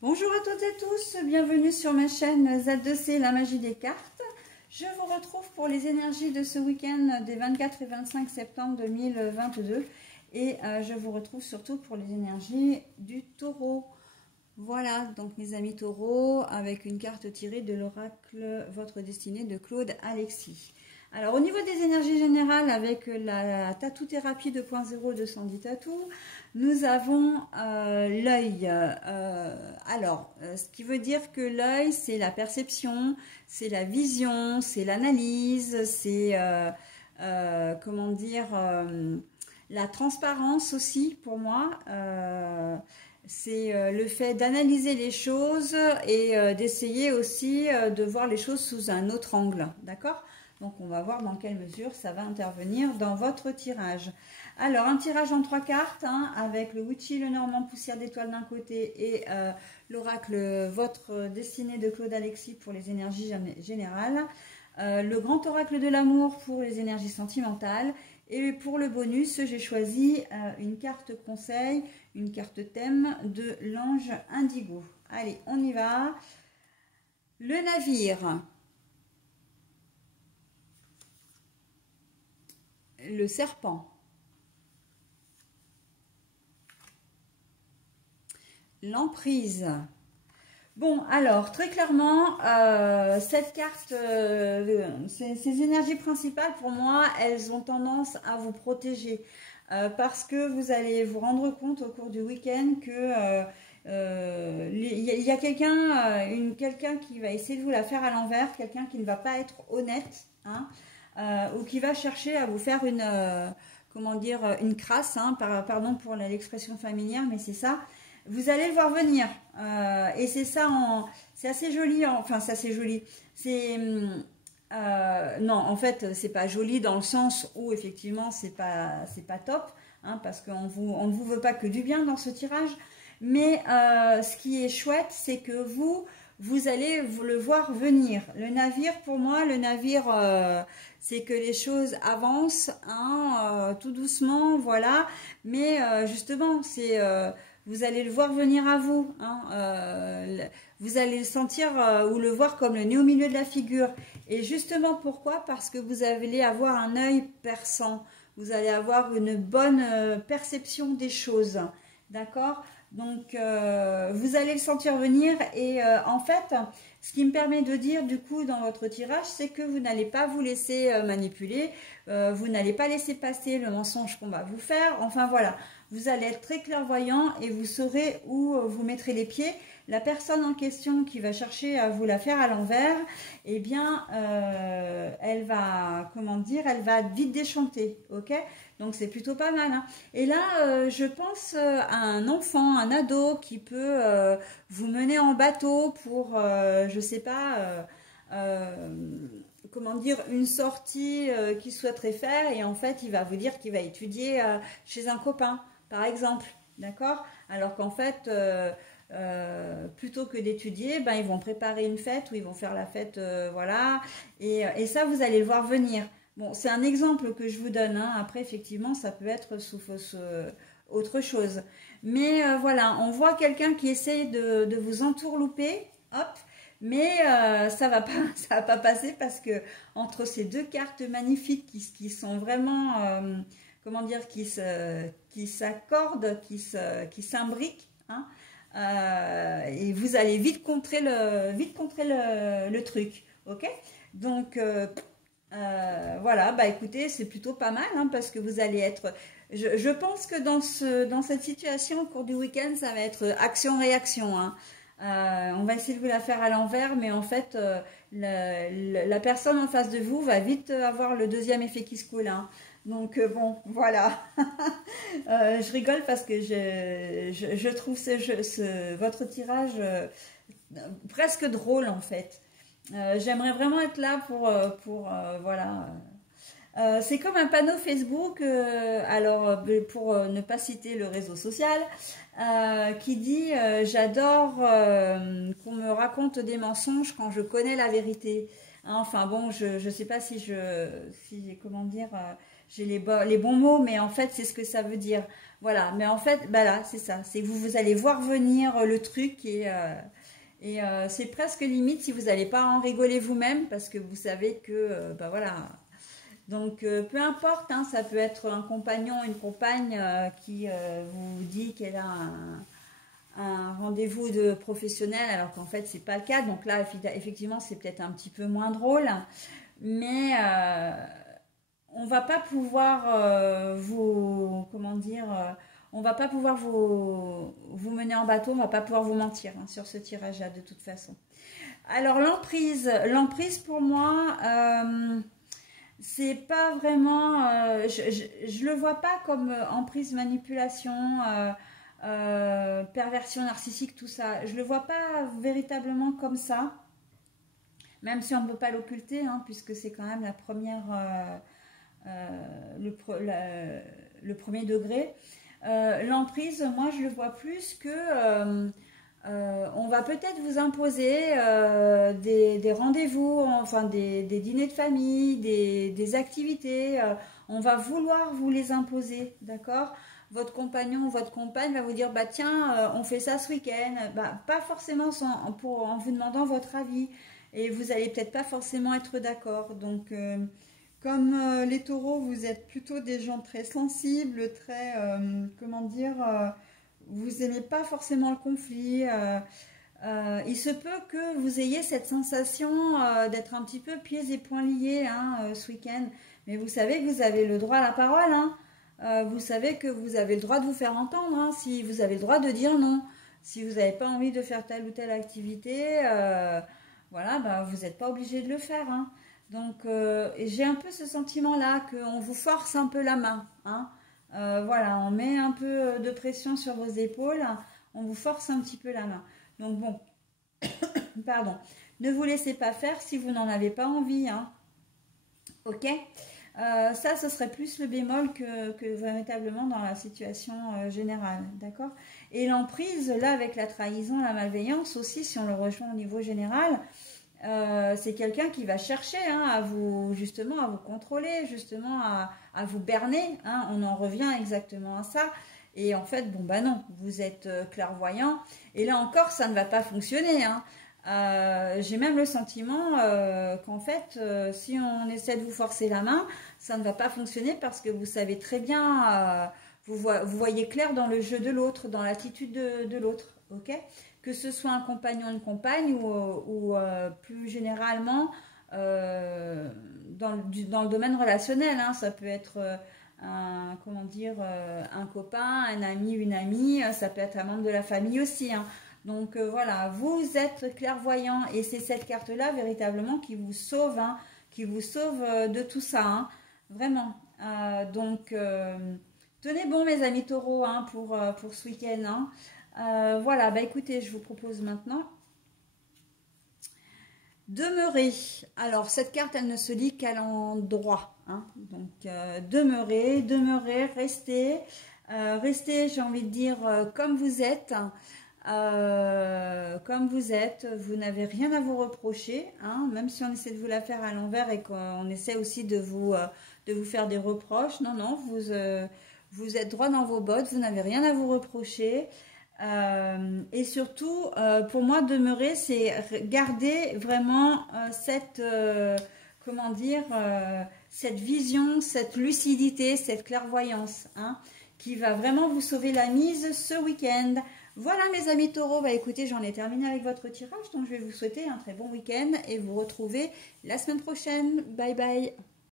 Bonjour à toutes et tous, bienvenue sur ma chaîne Z2C, la magie des cartes. Je vous retrouve pour les énergies de ce week-end des 24 et 25 septembre 2022 et je vous retrouve surtout pour les énergies du taureau. Voilà, donc mes amis taureaux, avec une carte tirée de l'oracle Votre Destinée de Claude Alexis. Alors au niveau des énergies générales, avec la Tattoo Thérapie 2.0 de Sandy Tattoo, nous avons l'œil. Ce qui veut dire que l'œil, c'est la perception, c'est la vision, c'est l'analyse, c'est comment dire, la transparence aussi pour moi. C'est le fait d'analyser les choses et d'essayer aussi de voir les choses sous un autre angle, d'accord? Donc, on va voir dans quelle mesure ça va intervenir dans votre tirage. Alors, un tirage en 3 cartes, hein, avec le Witchy, le Normand, Poussière d'étoiles d'un côté et l'oracle Votre Destinée de Claude Alexis pour les énergies générales. Le grand oracle de l'amour pour les énergies sentimentales. Et pour le bonus, j'ai choisi une carte conseil, une carte thème de l'ange indigo. Allez, on y va. Le navire. Le serpent. L'emprise. Bon, alors, très clairement, cette carte, ces énergies principales, pour moi, elles ont tendance à vous protéger. Parce que vous allez vous rendre compte au cours du week-end que il y a quelqu'un qui va essayer de vous la faire à l'envers, quelqu'un qui ne va pas être honnête, hein, ou qui va chercher à vous faire une, comment dire, une crasse, hein, pardon pour l'expression familière, mais c'est ça. Vous allez le voir venir, et c'est ça, c'est assez joli, enfin c'est assez joli, c'est, non en fait c'est pas joli dans le sens où effectivement c'est pas top, hein, parce qu'on ne vous veut pas que du bien dans ce tirage, mais ce qui est chouette c'est que vous allez le voir venir. Le navire, pour moi, le navire, c'est que les choses avancent, hein, tout doucement, voilà, mais justement c'est... vous allez le voir venir à vous, hein, vous allez le sentir ou le voir comme le nez au milieu de la figure. Et justement pourquoi? Parce que vous allez avoir un œil perçant, vous allez avoir une bonne perception des choses, d'accord? Donc vous allez le sentir venir et en fait, ce qui me permet de dire du coup dans votre tirage, c'est que vous n'allez pas vous laisser manipuler, vous n'allez pas laisser passer le mensonge qu'on va vous faire, enfin voilà. Vous allez être très clairvoyant et vous saurez où vous mettrez les pieds. La personne en question qui va chercher à vous la faire à l'envers, eh bien, elle va, comment dire, elle va vite déchanter, ok? Donc, c'est plutôt pas mal, hein. Et là, je pense à un enfant, un ado qui peut vous mener en bateau pour, je sais pas... comment dire, une sortie qu'il souhaiterait faire et en fait il va vous dire qu'il va étudier chez un copain par exemple, d'accord? Alors qu'en fait plutôt que d'étudier, ben, ils vont préparer une fête ou ils vont faire la fête, voilà, et ça vous allez le voir venir. Bon, c'est un exemple que je vous donne, hein. Après effectivement ça peut être sous fausse autre chose, mais voilà, on voit quelqu'un qui essaye de vous entourlouper, hop. Mais ça va pas passer parce que entre ces deux cartes magnifiques qui sont vraiment, comment dire, qui s'accordent, qui s'imbriquent, hein, et vous allez vite contrer le truc, ok? Donc voilà, bah écoutez, c'est plutôt pas mal, hein, parce que vous allez être, je pense que dans cette situation au cours du week-end, ça va être action-réaction, hein. On va essayer de vous la faire à l'envers, mais en fait, la personne en face de vous va vite avoir le deuxième effet qui se coule, hein. Donc bon, voilà. Je rigole parce que je trouve votre tirage presque drôle en fait. J'aimerais vraiment être là pour voilà. C'est comme un panneau Facebook, alors pour ne pas citer le réseau social, qui dit j'adore qu'on me raconte des mensonges quand je connais la vérité. Hein, enfin bon, je sais pas si comment dire, j'ai les bons mots, mais en fait c'est ce que ça veut dire. Voilà, mais en fait, bah là, c'est ça. C'est vous allez voir venir le truc et c'est presque limite si vous n'allez pas en rigoler vous-même parce que vous savez que, bah voilà. Donc, peu importe, hein, ça peut être un compagnon, une compagne qui vous dit qu'elle a un rendez-vous de professionnel alors qu'en fait, c'est pas le cas. Donc là, effectivement, c'est peut-être un petit peu moins drôle. Mais on va pas pouvoir comment dire, on va pas pouvoir vous mener en bateau, on va pas pouvoir vous mentir hein, sur ce tirage-là de toute façon. Alors l'emprise pour moi, c'est pas vraiment, je le vois pas comme emprise, manipulation, perversion narcissique, tout ça. Je le vois pas véritablement comme ça, même si on ne peut pas l'occulter, hein, puisque c'est quand même la première, le premier degré. L'emprise, moi je le vois plus que on va peut-être vous imposer des rendez-vous, enfin des dîners de famille, des activités. On va vouloir vous les imposer, d'accord? Votre compagnon ou votre compagne va vous dire, bah tiens, on fait ça ce week-end. Bah, pas forcément en vous demandant votre avis. Et vous n'allez peut-être pas forcément être d'accord. Donc, comme les taureaux, vous êtes plutôt des gens très sensibles, très, comment dire, vous n'aimez pas forcément le conflit. Il se peut que vous ayez cette sensation d'être un petit peu pieds et poings liés hein, ce week-end. Mais vous savez que vous avez le droit à la parole. Hein. Vous savez que vous avez le droit de vous faire entendre. Hein, si vous avez le droit de dire non. Si vous n'avez pas envie de faire telle ou telle activité, voilà, bah, vous n'êtes pas obligé de le faire. Hein. Donc, j'ai un peu ce sentiment-là qu'on vous force un peu la main. Hein. Voilà, on met un peu de pression sur vos épaules, on vous force un petit peu la main. Donc bon, pardon, ne vous laissez pas faire si vous n'en avez pas envie. Hein. Ok, ça, ce serait plus le bémol que véritablement dans la situation générale. D'accord. Et l'emprise, là, avec la trahison, la malveillance aussi, si on le rejoint au niveau général, c'est quelqu'un qui va chercher hein, à vous justement à vous contrôler, justement à vous berner. Hein, on en revient exactement à ça. Et en fait, bon bah non, vous êtes clairvoyant. Et là encore, ça ne va pas fonctionner. Hein. J'ai même le sentiment qu'en fait, si on essaie de vous forcer la main, ça ne va pas fonctionner parce que vous savez très bien, vous voyez clair dans le jeu de l'autre, dans l'attitude de l'autre. Ok ? Que ce soit un compagnon, une compagne ou plus généralement dans le domaine relationnel. Hein, ça peut être comment dire, un copain, un ami, une amie, ça peut être un membre de la famille aussi. Hein. Donc voilà, vous êtes clairvoyant et c'est cette carte-là véritablement qui vous sauve, hein, qui vous sauve de tout ça. Hein, vraiment. Donc tenez bon mes amis taureaux hein, pour ce week-end. Hein. Voilà, bah écoutez, je vous propose maintenant demeurer. Alors, cette carte, elle ne se lit qu'à l'endroit. Hein. Donc, demeurer, rester. Rester, j'ai envie de dire, comme vous êtes. Comme vous êtes, vous n'avez rien à vous reprocher. Hein, même si on essaie de vous la faire à l'envers et qu'on essaie aussi de vous faire des reproches. Non, non, vous êtes droit dans vos bottes, vous n'avez rien à vous reprocher. Et surtout, pour moi, demeurer, c'est garder vraiment cette, comment dire, cette vision, cette lucidité, cette clairvoyance, hein, qui va vraiment vous sauver la mise ce week-end. Voilà mes amis taureaux, bah écoutez, j'en ai terminé avec votre tirage, donc je vais vous souhaiter un très bon week-end et vous retrouver la semaine prochaine. Bye bye.